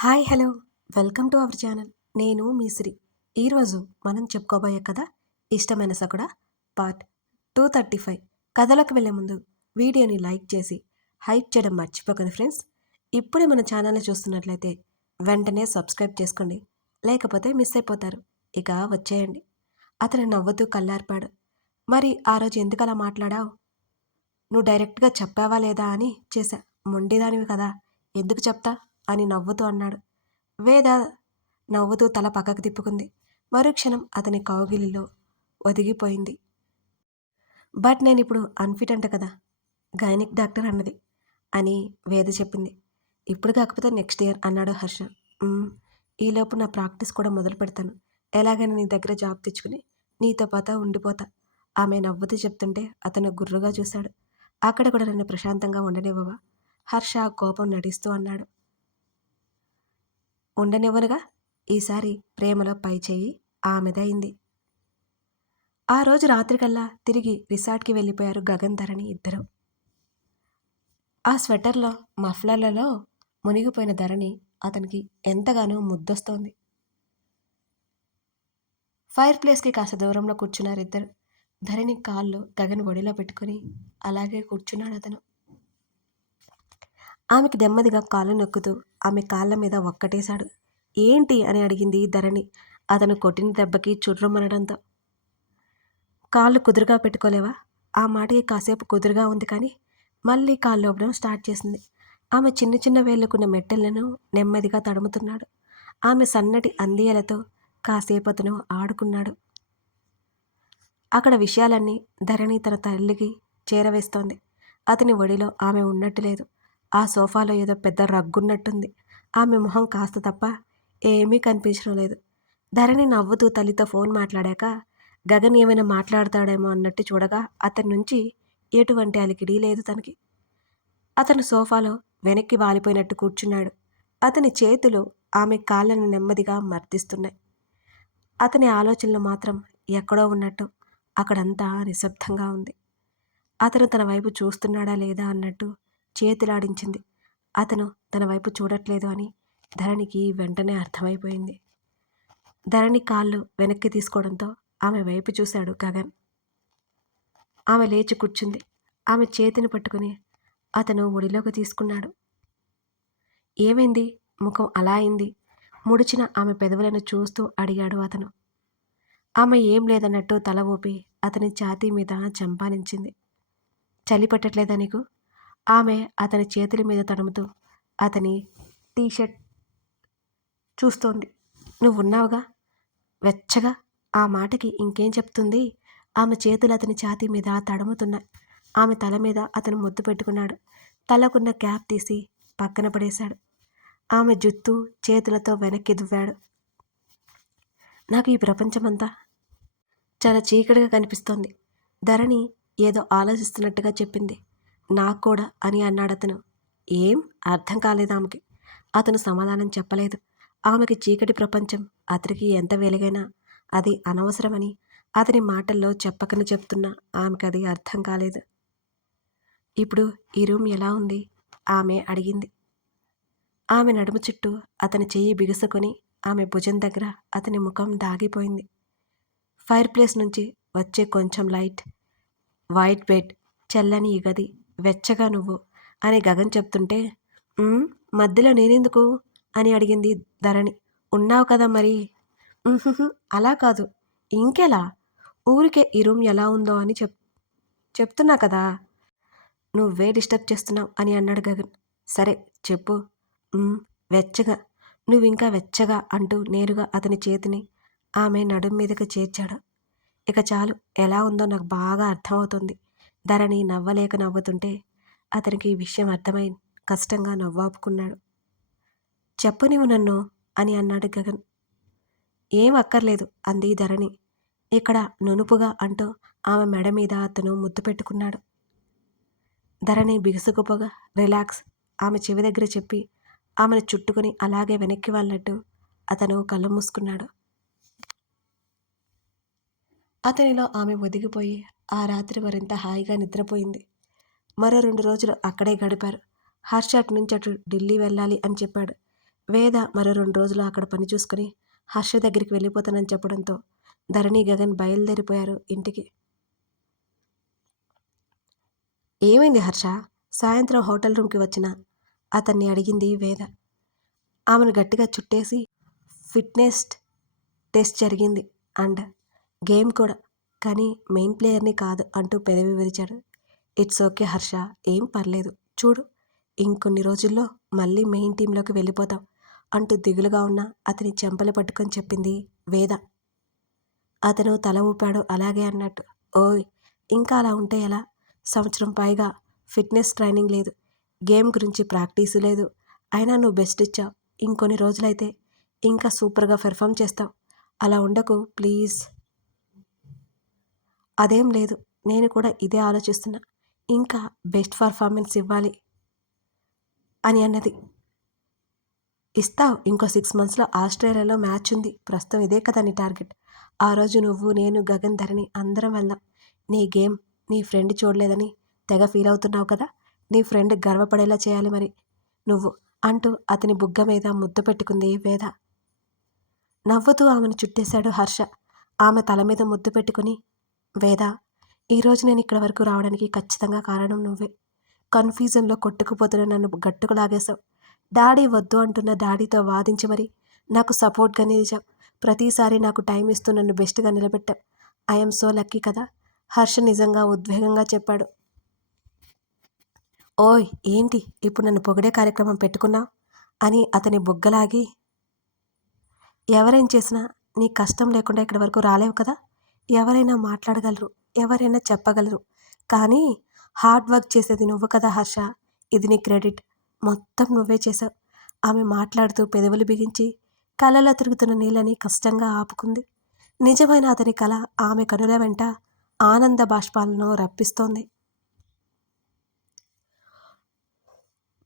Hi hello welcome to our channel. నేను మీ శ్రీ. ఈరోజు మనం చెప్పుకోబోయే కథ ఇష్టమైన సకుడ పార్ట్ 235. కథలోకి వెళ్ళే ముందు వీడియోని లైక్ చేసి హైప్ చేయడం మర్చిపోకండి ఫ్రెండ్స్. ఇప్పుడే మన ఛానల్ని చూస్తున్నట్లయితే వెంటనే సబ్స్క్రైబ్ చేసుకోండి, లేకపోతే మిస్ అయిపోతారు. ఇక వచ్చేయండి. అతను నవ్వుతూ కళ్ళార్పాడు. మరి ఆ రోజు ఎందుకు అలా మాట్లాడావు? నువ్వు డైరెక్ట్గా చెప్పావా లేదా అని చేశా. మొండిదానివి కదా, ఎందుకు చెప్తా అని నవ్వుతూ అన్నాడు. వేద నవ్వుతూ తల పక్కకు తిప్పుకుంది. మరుక్షణం అతని కౌగిలిలో ఒదిగిపోయింది. బట్ నేను ఇప్పుడు అన్ఫిట్ అంట కదా, గైనిక్ డాక్టర్ అన్నది అని వేద చెప్పింది. ఇప్పుడు కాకపోతే నెక్స్ట్ ఇయర్ అన్నాడు హర్ష. ఈలోపు నా ప్రాక్టీస్ కూడా మొదలు పెడతాను. ఎలాగైనా నీ దగ్గర జాబ్ తెచ్చుకుని నీతో పాత ఉండిపోతా. ఆమె నవ్వుతూ చెప్తుంటే అతను గుర్రుగా చూశాడు. అక్కడ కూడా నన్ను ప్రశాంతంగా ఉండనివ్వవా? హర్ష కోపం నటిస్తూ అన్నాడు. ఉండనివ్వనుగా. ఈసారి ప్రేమలో పై చెయ్యి ఆమెదయింది. ఆ రోజు రాత్రికల్లా తిరిగి రిసార్ట్కి వెళ్ళిపోయారు గగన్ ధరణి ఇద్దరు. ఆ స్వెటర్లో మఫ్లర్లలో మునిగిపోయిన ధరణి అతనికి ఎంతగానో ముద్దొస్తోంది. ఫైర్ ప్లేస్కి కాస్త దూరంలో కూర్చున్నారు ఇద్దరు. ధరణి కాళ్ళు గగన్ ఒడిలో పెట్టుకుని అలాగే కూర్చున్నాడు అతను. ఆమెకి నెమ్మదిగా కాళ్ళు నొక్కుతూ ఆమె కాళ్ళ మీద ఒక్కటేశాడు. ఏంటి అని అడిగింది ధరణి అతను కొట్టిన దెబ్బకి చుర్రుమనడంతో. కాళ్ళు కుదురుగా పెట్టుకోలేవా? ఆ మాటకి కాసేపు కుదురుగా ఉంది, కానీ మళ్ళీ కాళ్ళు ఊపడం స్టార్ట్ చేసింది. ఆమె చిన్న చిన్న వేళ్లకున్న మెట్టెలను నెమ్మదిగా తడుముతున్నాడు. ఆమె సన్నటి అందియలతో కాసేపు అతను ఆడుకున్నాడు. అక్కడ విషయాలన్నీ ధరణి తన తల్లికి చేరవేస్తోంది. అతని ఒడిలో ఆమె ఉన్నట్టు లేదు. ఆ సోఫాలో ఏదో పెద్ద రగ్గున్నట్టుంది. ఆమె మొహం కాస్త తప్ప ఏమీ కనిపించడం లేదు. ధరణి నవ్వుతూ తల్లితో ఫోన్ మాట్లాడాక గగన్ ఏమైనా మాట్లాడతాడేమో అన్నట్టు చూడగా అతని నుంచి ఎటువంటి అలికిడి లేదు తనకి. అతను సోఫాలో వెనక్కి వాలిపోయినట్టు కూర్చున్నాడు. అతని చేతులు ఆమె కాళ్ళను నెమ్మదిగా మర్దిస్తున్నాయి. అతని ఆలోచనలు మాత్రం ఎక్కడో ఉన్నట్టు అక్కడంతా నిశ్శబ్దంగా ఉంది. అతను తన వైపు చూస్తున్నాడా లేదా అన్నట్టు చేతులాడించింది. అతను తన వైపు చూడట్లేదు అని ధరణికి వెంటనే అర్థమైపోయింది. ధరణి కాళ్ళు వెనక్కి తీసుకోవడంతో ఆమె వైపు చూశాడు గగన్. ఆమె లేచి కూర్చుంది. ఆమె చేతిని పట్టుకుని అతను ఒడిలోకి తీసుకున్నాడు. ఏమైంది? ముఖం అలా అయింది? ముడిచిన ఆమె పెదవులను చూస్తూ అడిగాడు అతను. ఆమె ఏం లేదన్నట్టు తల ఊపి అతని ఛాతీ మీద చంపానించింది. చలి పట్టట్లేదా నీకు? ఆమె అతని చేతుల మీద తడుముతూ అతని టీషర్ట్ చూస్తోంది. నువ్వున్నావుగా వెచ్చగా. ఆ మాటకి ఇంకేం చెప్తుంది? ఆమె చేతులు అతని ఛాతీ మీద తడుముతున్నాయి. ఆమె తల మీద అతను ముద్దు పెట్టుకున్నాడు. తలకున్న క్యాప్ తీసి పక్కన పడేశాడు. ఆమె జుత్తు చేతులతో వెనక్కి దువ్వాడు. నాకు ఈ ప్రపంచమంతా చాలా చీకటిగా కనిపిస్తోంది. ధరణి ఏదో ఆలోచిస్తున్నట్టుగా చెప్పింది. నాకు కూడా అని అన్నాడతను. ఏం అర్థం కాలేదు ఆమెకి. అతను సమాధానం చెప్పలేదు. ఆమెకి చీకటి ప్రపంచం అతనికి ఎంత వెలుగైనా అది అనవసరమని అతని మాటల్లో చెప్పకని చెప్తున్నా ఆమెకు అది అర్థం కాలేదు. ఇప్పుడు ఈ రూమ్ ఎలా ఉంది? ఆమె అడిగింది. ఆమె నడుము చుట్టూ అతని చెయ్యి బిగుసుకొని ఆమె భుజం దగ్గర అతని ముఖం దాగిపోయింది. ఫైర్ ప్లేస్ నుంచి వచ్చే కొంచెం లైట్, వైట్ బెడ్, చల్లని ఈ గది, వెచ్చగా నువ్వు అని గగన్ చెప్తుంటే మధ్యలో నేనెందుకు అని అడిగింది ధరణి. ఉన్నావు కదా మరి. అలా కాదు, ఇంకెలా? ఊరికే ఈ రూమ్ ఎలా ఉందో అని చెప్తున్నా కదా. నువ్వే డిస్టర్బ్ చేస్తున్నావు అని అన్నాడు గగన్. సరే చెప్పు. వెచ్చగా, నువ్వింకా వెచ్చగా అంటూ నేరుగా అతని చేతిని ఆమె నడుం మీదకి చేర్చాడు. ఇక చాలు, ఎలా ఉందో నాకు బాగా అర్థమవుతుంది. ధరణి నవ్వలేక నవ్వుతుంటే అతనికి ఈ విషయం అర్థమై కష్టంగా నవ్వాపుకున్నాడు. చెప్పు నీవు నన్ను అని అన్నాడు గగన్. ఏం అక్కర్లేదు అంది ధరణి ఇక్కడ నునుపుగా అంటూ ఆమె మెడ మీద అతను ముద్దు పెట్టుకున్నాడు. ధరణి బిగుసుకుపోగా రిలాక్స్ ఆమె చెవి దగ్గర చెప్పి ఆమెను చుట్టుకుని అలాగే వెనక్కి వాళ్ళట్టు అతను కళ్ళు మూసుకున్నాడు. అతనిలో ఆమె ఒదిగిపోయి ఆ రాత్రి మరింత హాయిగా నిద్రపోయింది. మరో 2 రోజులు అక్కడే గడిపారు. హర్ష అటు నుంచి అటు ఢిల్లీ వెళ్ళాలి అని చెప్పాడు. వేద మరో 2 రోజులు అక్కడ పని చూసుకుని హర్ష దగ్గరికి వెళ్ళిపోతానని చెప్పడంతో ధరణి, గగన్ బయలుదేరిపోయారు ఇంటికి. ఏమైంది హర్ష? సాయంత్రం హోటల్ రూమ్కి వచ్చిన అతన్ని అడిగింది వేద. ఆమెను గట్టిగా చుట్టేసి ఫిట్నెస్ టెస్ట్ జరిగింది అండ్ గేమ్ కూడా, కానీ మెయిన్ ప్లేయర్ని కాదు అంటూ పెదవి విరిచాడు. ఇట్స్ ఓకే హర్ష, ఏం పర్లేదు. చూడు, ఇంకొన్ని రోజుల్లో మళ్ళీ మెయిన్ టీంలోకి వెళ్ళిపోతాం అంటూ దిగులుగా ఉన్న అతని చెంపలు పట్టుకొని చెప్పింది వేద. అతను తల ఊపాడు అలాగే అన్నట్టు. ఓయ్, ఇంకా అలా ఉంటే ఎలా? సంవత్సరం పైగా ఫిట్నెస్ ట్రైనింగ్ లేదు, గేమ్ గురించి ప్రాక్టీసు లేదు, అయినా నువ్వు బెస్ట్ ఇచ్చావు. ఇంకొన్ని రోజులైతే ఇంకా సూపర్గా పెర్ఫామ్ చేస్తావు. అలా ఉండకు ప్లీజ్. అదేం లేదు, నేను కూడా ఇదే ఆలోచిస్తున్నా. ఇంకా బెస్ట్ పర్ఫార్మెన్స్ ఇవ్వాలి అని అన్నది. ఇస్తావు, ఇంకో 6 మంత్స్లో ఆస్ట్రేలియాలో మ్యాచ్ ఉంది. ప్రస్తుతం ఇదే కదా నీ టార్గెట్. ఆ రోజు నువ్వు, నేను, గగన్, ధరణి అందరం వెళ్దాం. నీ గేమ్ నీ ఫ్రెండ్ చూడలేదని తెగ ఫీల్ అవుతున్నావు కదా, నీ ఫ్రెండ్ గర్వపడేలా చేయాలి మరి నువ్వు అంటూ అతని బుగ్గ మీద ముద్దు పెట్టుకుంది వేద. నవ్వుతూ ఆమెను చుట్టేశాడు హర్ష. ఆమె తల మీద ముద్దు పెట్టుకుని, వేద, ఈరోజు నేను ఇక్కడ వరకు రావడానికి ఖచ్చితంగా కారణం నువ్వే. కన్ఫ్యూజన్లో కొట్టుకుపోతున్న నన్ను గట్టుకు లాగేశావు. డాడీ వద్దు అంటున్న డాడీతో వాదించి మరి నాకు సపోర్ట్గా నిలిచావు. ప్రతిసారి నాకు టైం ఇస్తూ నన్ను బెస్ట్గా నిలబెట్టావు. ఐఎమ్ సో లక్కీ కదా, హర్ష నిజంగా ఉద్వేగంగా చెప్పాడు. ఓయ్, ఏంటి ఇప్పుడు నన్ను పొగిడే కార్యక్రమం పెట్టుకున్నావు అని అతని బుగ్గలాగి, ఎవరేం చేసినా నీ కష్టం లేకుండా ఇక్కడి వరకు రాలేవు కదా. ఎవరైనా మాట్లాడగలరు, ఎవరైనా చెప్పగలరు, కానీ హార్డ్ వర్క్ చేసేది నువ్వు కదా హర్ష. ఇది నీ క్రెడిట్, మొత్తం నువ్వే చేసావు. ఆమె మాట్లాడుతూ పెదవులు బిగించి కళ్ళలో తిరుగుతున్న నీళ్ళని కష్టంగా ఆపుకుంది. నిజమైన అతని కళ ఆమె కనుల వెంట ఆనంద బాష్పాలను రప్పిస్తోంది.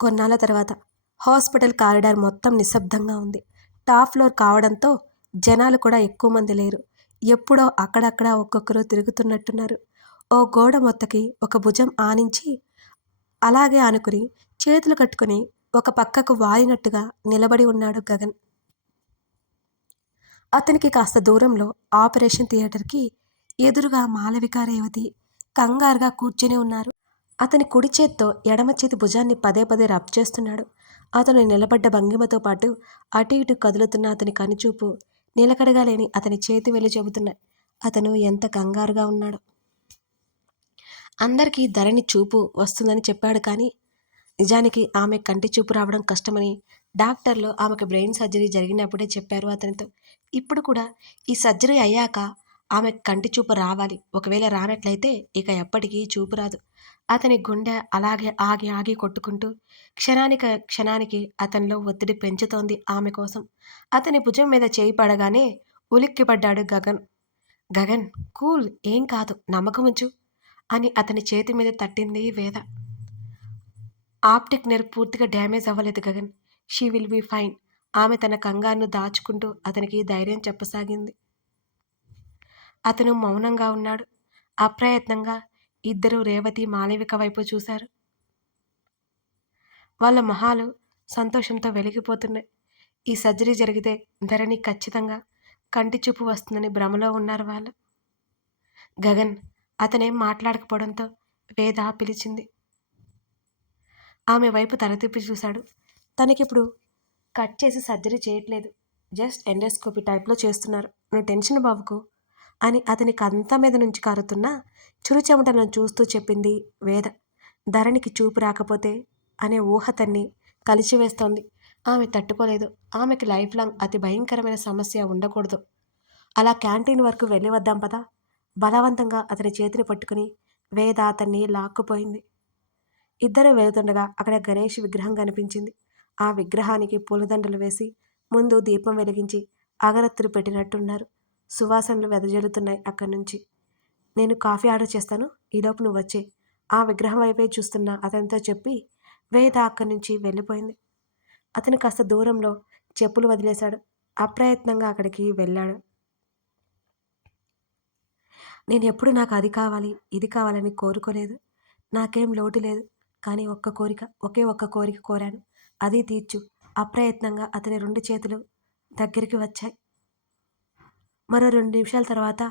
కొన్నాళ్ళ తర్వాత హాస్పిటల్ కారిడార్ మొత్తం నిశ్శబ్దంగా ఉంది. టాప్ ఫ్లోర్ కావడంతో జనాలు కూడా ఎక్కువ మంది లేరు. ఎప్పుడో అక్కడక్కడ ఒక్కొక్కరు తిరుగుతున్నట్టున్నారు. ఓ గోడ మొత్తకి ఒక భుజం ఆనించి అలాగే ఆనుకుని చేతులు కట్టుకుని ఒక పక్కకు వాలినట్టుగా నిలబడి ఉన్నాడు గగన్. అతనికి కాస్త దూరంలో ఆపరేషన్ థియేటర్కి ఎదురుగా మాలవిక, రేవతి కంగారుగా కూర్చుని ఉన్నారు. అతని కుడి చేత్తో ఎడమ చేతి భుజాన్ని పదే పదే రబ్ చేస్తున్నాడు. అతను నిలబడ్డ భంగిమతో పాటు అటు ఇటు కదులుతున్న అతని కనుచూపు నిలకడగా లేని అతని చేతి వెళ్ళి చెబుతున్నాయి అతను ఎంత కంగారుగా ఉన్నాడో. అందరికీ ధరణి చూపు వస్తుందని చెప్పాడు, కానీ నిజానికి ఆమె కంటి చూపు రావడం కష్టమని డాక్టర్లు ఆమెకు బ్రెయిన్ సర్జరీ జరిగినప్పుడే చెప్పారు అతనితో. ఇప్పుడు కూడా ఈ సర్జరీ అయ్యాక ఆమె కంటి చూపు రావాలి. ఒకవేళ రానట్లయితే ఇక ఎప్పటికీ చూపు రాదు. అతని గుండె అలాగే ఆగి ఆగి కొట్టుకుంటూ క్షణానికి అతనిలో ఒత్తిడి పెంచుతోంది ఆమె కోసం. అతని భుజం మీద చేయి పడగానే ఉలిక్కిపడ్డాడు గగన్. గగన్, కూల్, ఏం కాదు, నమ్మకముంచు అని అతని చేతి మీద తట్టింది వేద. ఆప్టిక్ నెర్వ్ పూర్తిగా డ్యామేజ్ అవ్వలేదు Gagan, she will be fine. ఆమె తన కంగారును దాచుకుంటూ అతనికి ధైర్యం చెప్పసాగింది. అతను మౌనంగా ఉన్నాడు. అప్రయత్నంగా ఇద్దరూ రేవతి, మాలవిక వైపు చూశారు. వాళ్ళ మొహాలు సంతోషంతో వెలిగిపోతున్నాయి. ఈ సర్జరీ జరిగితే ధరణి ఖచ్చితంగా కంటి చూపు వస్తుందని భ్రమలో ఉన్నారు వాళ్ళు. గగన్, అతనేం మాట్లాడకపోవడంతో వేద పిలిచింది. ఆమె వైపు తల తిప్పి చూశాడు. తనకిప్పుడు కట్ చేసి సర్జరీ చేయట్లేదు, జస్ట్ ఎండోస్కోపీ టైప్లో చేస్తున్నారు. నువ్వు టెన్షన్ బాబుకు అని అతని కంత మీద నుంచి కారుతున్న చురు చెమటలను చూస్తూ చెప్పింది వేద. ధరణికి చూపు రాకపోతే అనే ఊహ తన్ని కలిచివేస్తోంది. ఆమె తట్టుకోలేదు. ఆమెకి లైఫ్ లాంగ్ అతి భయంకరమైన సమస్య ఉండకూడదు. అలా క్యాంటీన్ వరకు వెళ్ళి వద్దాం పదా. బలవంతంగా అతని చేతిని పట్టుకుని వేద అతన్ని లాక్కుపోయింది. ఇద్దరు వెళుతుండగా అక్కడ గణేష్ విగ్రహం కనిపించింది. ఆ విగ్రహానికి పూలదండలు వేసి ముందు దీపం వెలిగించి అగరత్తులు పెట్టినట్టున్నారు. సువాసనలు వెదజల్లుతున్నాయి అక్కడి నుంచి. నేను కాఫీ ఆర్డర్ చేస్తాను, ఈలోపు నువ్వు వచ్చే, ఆ విగ్రహం వైపే చూస్తున్న అతనితో చెప్పి వేద అక్కడి నుంచి వెళ్ళిపోయింది. అతను కాస్త దూరంలో చెప్పులు వదిలేశాడు. అప్రయత్నంగా అక్కడికి వెళ్ళాడు. నేను ఎప్పుడు నాకు అది కావాలి, ఇది కావాలని కోరుకోలేదు. నాకేం లోటు లేదు, కానీ ఒక్క కోరిక, ఒకే ఒక్క కోరిక కోరాను, అది తీర్చు. అప్రయత్నంగా అతని 2 చేతులు దగ్గరికి వచ్చాయి. మరో 2 నిమిషాల తర్వాత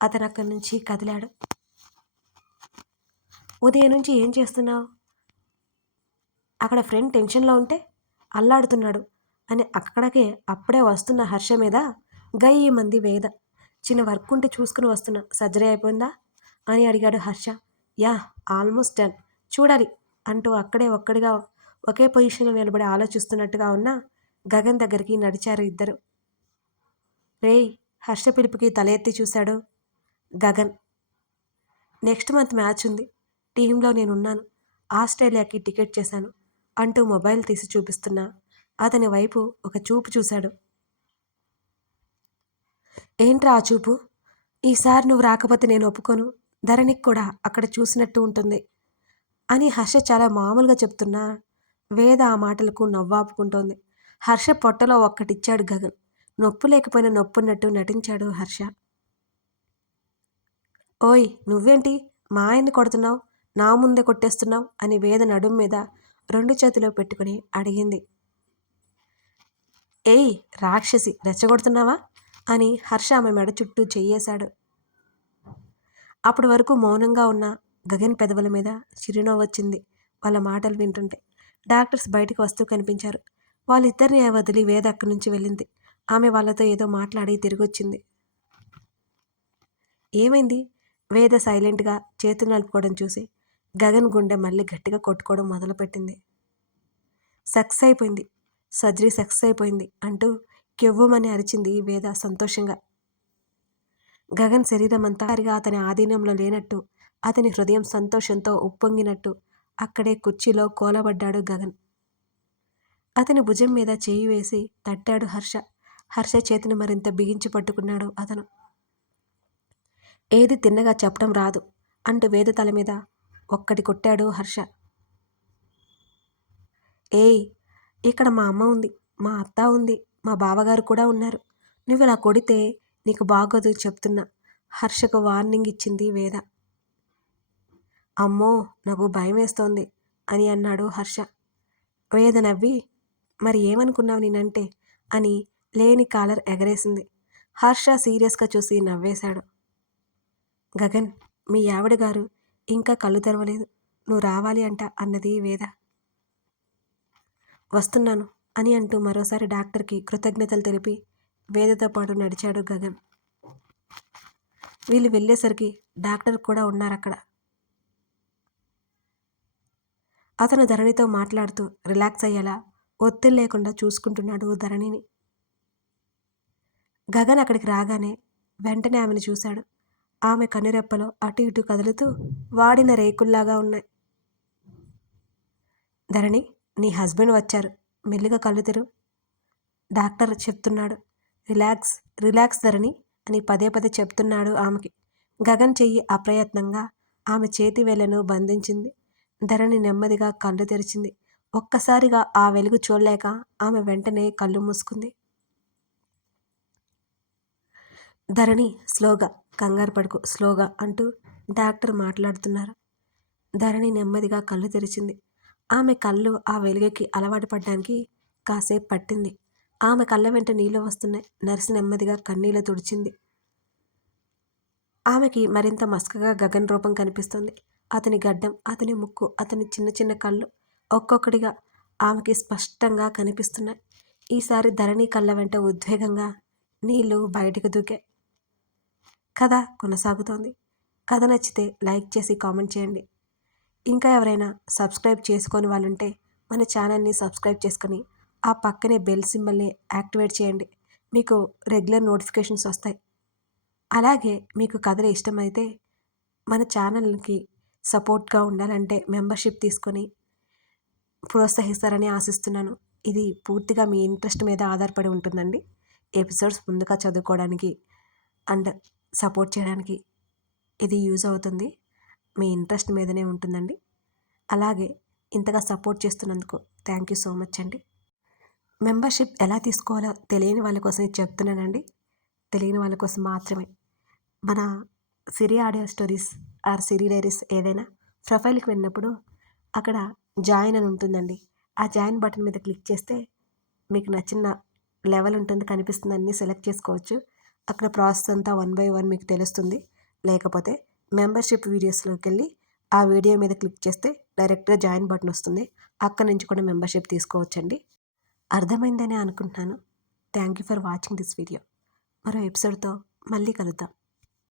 అతను అక్కడి నుంచి కదిలాడు. ఉదయం నుంచి ఏం చేస్తున్నావు? అక్కడ ఫ్రెండ్ టెన్షన్లో ఉంటే అల్లాడుతున్నాడు అని అప్పుడే వస్తున్న హర్ష మీద గయ్యమంది వేద. చిన్న వర్క్ ఉంటే చూసుకుని వస్తున్నా, సర్జరీ అయిపోయిందా అని అడిగాడు హర్ష. Yeah, almost done. చూడాలి అంటూ అక్కడే ఒక్కడిగా ఒకే పొజిషన్లో నిలబడి ఆలోచిస్తున్నట్టుగా ఉన్న గగన్ దగ్గరికి నడిచారు ఇద్దరు. రేయ్, హర్ష పిలుపుకి తల ఎత్తి చూశాడు గగన్. నెక్స్ట్ మంత్ మ్యాచ్ ఉంది, టీంలో నేనున్నాను, ఆస్ట్రేలియాకి టికెట్ చేశాను అంటూ మొబైల్ తీసి చూపిస్తున్నా అతని వైపు ఒక చూపు చూశాడు. ఏంట్రా ఆ చూపు? ఈసారి నువ్వు రాకపోతే నేను ఒప్పుకోను, ధరణికి కూడా అక్కడ చూసినట్టు ఉంటుంది అని హర్ష చాలా మామూలుగా చెప్తున్నా వేద ఆ మాటలకు నవ్వాపుకుంటోంది. హర్ష పొట్టలో ఒక్కటిచ్చాడు గగన్. నొప్పు లేకపోయినా నొప్పున్నట్టు నటించాడు హర్ష. ఓయ్, నువ్వేంటి మా ఆయన్ని కొడుతున్నావు, నా ముందే కొట్టేస్తున్నావు అని వేద నడుం మీద 2 చేతులు పెట్టుకుని అడిగింది. ఏయ్ రాక్షసి, రెచ్చగొడుతున్నావా అని హర్ష ఆమె మెడ చుట్టూ చెయ్యేశాడు. అప్పటి వరకు మౌనంగా ఉన్న గగన్ పెదవుల మీద చిరునవ్వు వచ్చింది వాళ్ళ మాటలు వింటుంటే. డాక్టర్స్ బయటికి వస్తూ కనిపించారు. వాళ్ళిద్దరిని వదిలి వేద అక్కడి నుంచి వెళ్ళింది. ఆమె వాళ్ళతో ఏదో మాట్లాడి తిరిగొచ్చింది. ఏమైంది? వేద సైలెంట్గా చేతులు నలుపుకోవడం చూసి గగన్ గుండె మళ్ళీ గట్టిగా కొట్టుకోవడం మొదలుపెట్టింది. సక్సెస్ అయిపోయింది, సర్జరీ సక్సెస్ అయిపోయింది అంటూ కెవ్వుమని అరిచింది వేద సంతోషంగా. గగన్ శరీరం అంతా అతని ఆధీనంలో లేనట్టు, అతని హృదయం సంతోషంతో ఉప్పొంగినట్టు అక్కడే కుర్చీలో కోలబడ్డాడు గగన్. అతని భుజం మీద చేయి వేసి తట్టాడు హర్ష. హర్ష చేతిని మరింత బిగించి పట్టుకున్నాడు అతను. ఏది తిన్నగా చెప్పడం రాదు అంటూ వేద తల మీద ఒక్కటి కొట్టాడు హర్ష. ఏయ్, ఇక్కడ మా అమ్మ ఉంది, మా అత్త ఉంది, మా బావగారు కూడా ఉన్నారు, నువ్వు ఇలా కొడితే నీకు బాగోదు చెప్తున్నా హర్షకు వార్నింగ్ ఇచ్చింది వేద. అమ్మో, నాకు భయం వేస్తోంది అని అన్నాడు హర్ష. వేద నవ్వి, మరి ఏమనుకున్నావు నేనంటే అని లేని కాలర్ ఎగరేసింది. హర్ష సీరియస్గా చూసి నవ్వేశాడు. గగన్, మీ ఆవిడ గారు ఇంకా కళ్ళు తెరవలేదు, నువ్వు రావాలి అంట అన్నది వేద. వస్తున్నాను అని అంటూ మరోసారి డాక్టర్కి కృతజ్ఞతలు తెలిపి వేదతో పాటు నడిచాడు గగన్. వీళ్ళు వెళ్ళేసరికి డాక్టర్ కూడా ఉన్నారక్కడ. అతను ధరణితో మాట్లాడుతూ రిలాక్స్ అయ్యేలా ఒత్తిడి లేకుండా చూసుకుంటున్నాడు ధరణిని. గగన్ అక్కడికి రాగానే వెంటనే ఆమెను చూశాడు. ఆమె కనురెప్పలో అటు ఇటు కదులుతూ వాడిన రేకుల్లాగా ఉన్నాయి. ధరణి, నీ హస్బెండ్ వచ్చారు, మెల్లిగా కళ్ళు తెరు, డాక్టర్ చెప్తున్నాడు. రిలాక్స్ రిలాక్స్ ధరణి అని పదే పదే చెప్తున్నాడు ఆమెకి. గగన్ చెయ్యి అప్రయత్నంగా ఆమె చేతి వేళ్లను బంధించింది. ధరణి నెమ్మదిగా కళ్ళు తెరిచింది. ఒక్కసారిగా ఆ వెలుగు చూడలేక ఆమె వెంటనే కళ్ళు మూసుకుంది. ధరణి స్లోగా, కంగారు పడుకు, స్లోగా అంటూ డాక్టర్ మాట్లాడుతున్నారు. ధరణి నెమ్మదిగా కళ్ళు తెరిచింది. ఆమె కళ్ళు ఆ వెలుగుకి అలవాటు పడ్డానికి కాసేపు పట్టింది. ఆమె కళ్ళ వెంట నీళ్లు వస్తున్నాయి. నర్సు నెమ్మదిగా కన్నీళ్లు తుడిచింది. ఆమెకి మరింత మస్కగా గగన్ రూపం కనిపిస్తుంది. అతని గడ్డం, అతని ముక్కు, అతని చిన్న చిన్న కళ్ళు ఒక్కొక్కటిగా ఆమెకి స్పష్టంగా కనిపిస్తున్నాయి. ఈసారి ధరణి కళ్ళ వెంట ఉద్వేగంగా నీళ్లు బయటకు దూకాయి. కథ కొనసాగుతోంది. కథ నచ్చితే లైక్ చేసి కామెంట్ చేయండి. ఇంకా ఎవరైనా సబ్స్క్రైబ్ చేసుకొని వాళ్ళుంటే మన ఛానల్ని సబ్స్క్రైబ్ చేసుకొని ఆ పక్కనే బెల్ సింబల్ని యాక్టివేట్ చేయండి. మీకు రెగ్యులర్ నోటిఫికేషన్స్ వస్తాయి. అలాగే మీకు కథలు ఇష్టమైతే మన ఛానల్కి సపోర్ట్గా ఉండాలంటే మెంబర్షిప్ తీసుకొని ప్రోత్సహిస్తారని ఆశిస్తున్నాను. ఇది పూర్తిగా మీ ఇంట్రెస్ట్ మీద ఆధారపడి ఉంటుందండి. ఎపిసోడ్స్ ముందుగా చదువుకోవడానికి అండ్ సపోర్ట్ చేయడానికి ఇది యూజ్ అవుతుంది. మీ ఇంట్రెస్ట్ మీదనే ఉంటుందండి. అలాగే ఇంతగా సపోర్ట్ చేస్తున్నందుకు థ్యాంక్ యూ సో మచ్ అండి. మెంబర్షిప్ ఎలా తీసుకోవాలో తెలియని వాళ్ళ కోసం చెప్తున్నానండి. తెలియని వాళ్ళ కోసం మాత్రమే. మన Siri audio stories or Siri diaries ఏదైనా ప్రొఫైల్కి వెళ్ళినప్పుడు అక్కడ జాయిన్ అని ఉంటుందండి. ఆ జాయిన్ బటన్ మీద క్లిక్ చేస్తే మీకు నచ్చిన లెవెల్ ఉంటుంది, కనిపిస్తుంది, అన్నీ సెలెక్ట్ చేసుకోవచ్చు. అక్కడ ప్రాసెస్ అంతా 1 బై 1 మీకు తెలుస్తుంది. లేకపోతే మెంబర్షిప్ వీడియోస్లోకి వెళ్ళి ఆ వీడియో మీద క్లిక్ చేస్తే డైరెక్ట్గా జాయిన్ బటన్ వస్తుంది. అక్కడి నుంచి కూడా మెంబర్షిప్ తీసుకోవచ్చండి. అర్థమైందని అనుకుంటున్నాను. Thank you for watching this video. మరో ఎపిసోడ్తో మళ్ళీ కలుద్దాం.